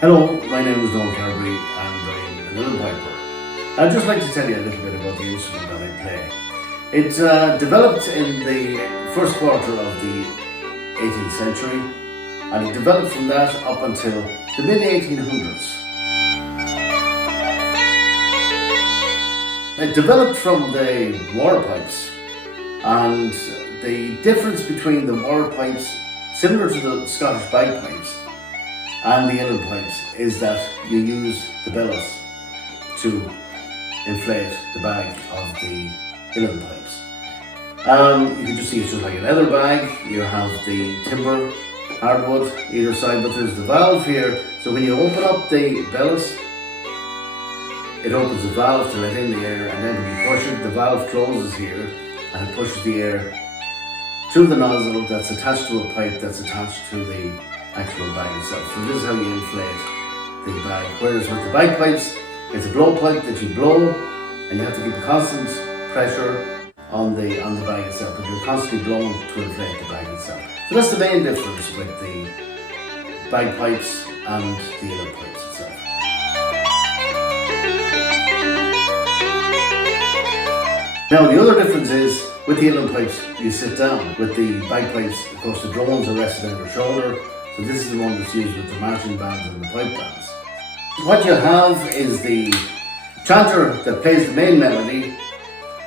Hello, my name is Noel Carberry and I'm an uilleann piper. I'd just like to tell you a little bit about the instrument that I play. It developed in the first quarter of the 18th century and it developed from that up until the mid-1800s. It developed from the water pipes, and the difference between the water pipes, similar to the Scottish bagpipes, and the uilleann pipes is that you use the bellows to inflate the bag of the uilleann pipes. You can just see it's just like a leather bag. You have the timber, hardwood either side, but there's the valve here. So when you open up the bellows, it opens the valve to let in the air, and then when you push it, the valve closes here and it pushes the air through the nozzle that's attached to a pipe that's attached to the actual bag itself. So this is how you inflate the bag. Whereas with the bagpipes, it's a blowpipe that you blow, and you have to keep a constant pressure on the bag itself, but you're constantly blowing to inflate the bag itself. So that's the main difference with the bagpipes and the uilleann pipes itself. Now the other difference is, with the uilleann pipes you sit down. With the bagpipes, of course, the drones are rested on your shoulder, so this is the one that's used with the marching bands and the pipe bands. What you have is the chanter that plays the main melody.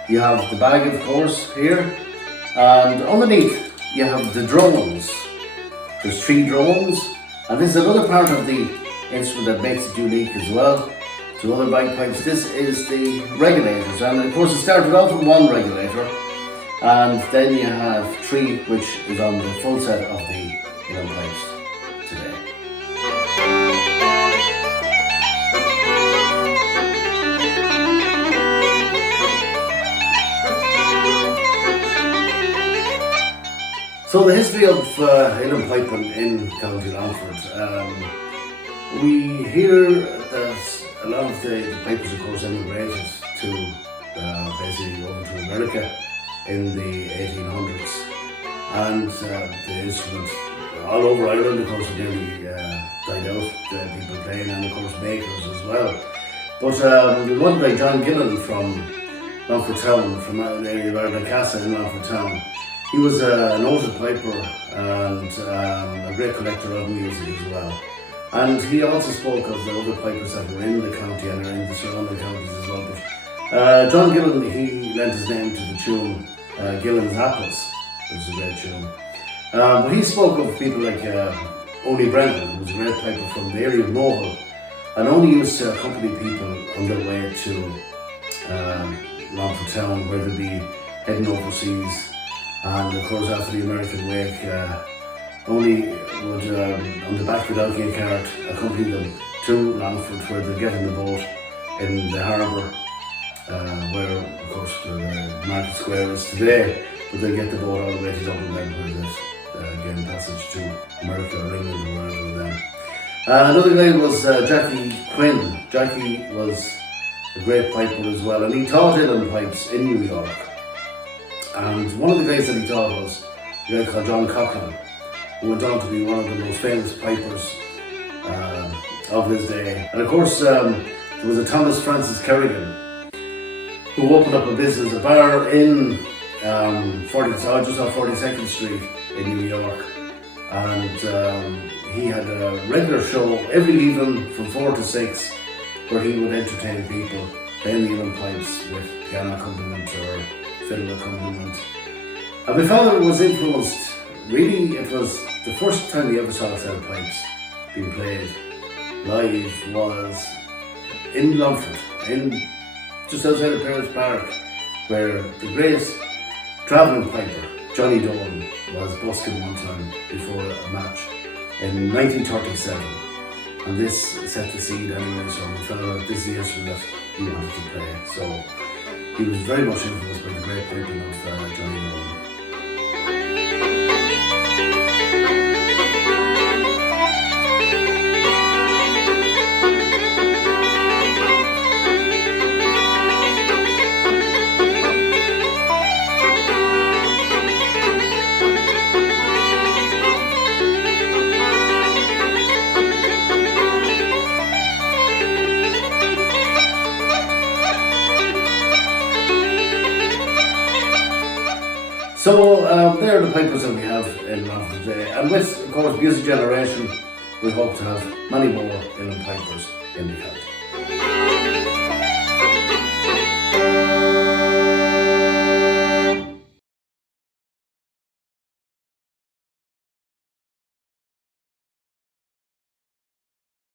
You have the bag, of course, here, and underneath you have the drones. There's 3 drones, and this is another part of the instrument that makes it unique as well to other bagpipes. This is the regulators, and of course it started off with 1 regulator, and then you have 3, which is on the full set of the uilleann pipes today. So the history of uilleann piping in County Longford. We hear that a lot of the pipers, of course, emigrated to basically over to America in the 1800s, and the instrument all over Ireland, of course, nearly died out. People playing, and of course makers as well. But the one guy, John Gillan from Longford Town, from the area of Ardnacassa in Longford Town, he was a noted piper and a great collector of music as well. And he also spoke of the other pipers that were in the county and are in the surrounding counties as well. But John Gillan, he lent his name to the tune Gillan's Apples, which is a great tune. But he spoke of people like Oney Brennan, who was a great piper from the area of Noel, and only used to accompany people on their way to Longford Town, where they'd be heading overseas. And of course, after the American wake, Oney would, on the back of the donkey cart, accompany them to Longford, where they get in the boat in the harbour, where, of course, the Market Square is today, but they get the boat all the way to Dublin, then, where there's, again, passage to America or England or wherever then. Another guy was Jackie Quinn. Jackie was a great piper as well, and he taught uilleann pipes in New York. And one of the guys that he taught was a guy called John Coughlin, who went on to be one of the most famous pipers of his day. And of course, there was a Thomas Francis Kerrigan, who opened up a business, a bar in just off 42nd Street in New York. And he had a regular show every evening from 4 to 6, where he would entertain people playing the uilleann pipes with piano accompaniment or fiddle accompaniment. And my father was influenced, really, it was the first time he ever saw a set of pipes being played live was in Longford, just outside of Paris Park, where the great travelling piper, Johnny Dolan, was busking one time before a match in 1937. And this set the seed anyway, so we found out this is the instrument that he wanted to play. So he was very much influenced by the great piping of Johnny Noel. So there are the pipers that we have in Longford today, and with, of course, music generation, we hope to have many more Uilleann pipers in the county.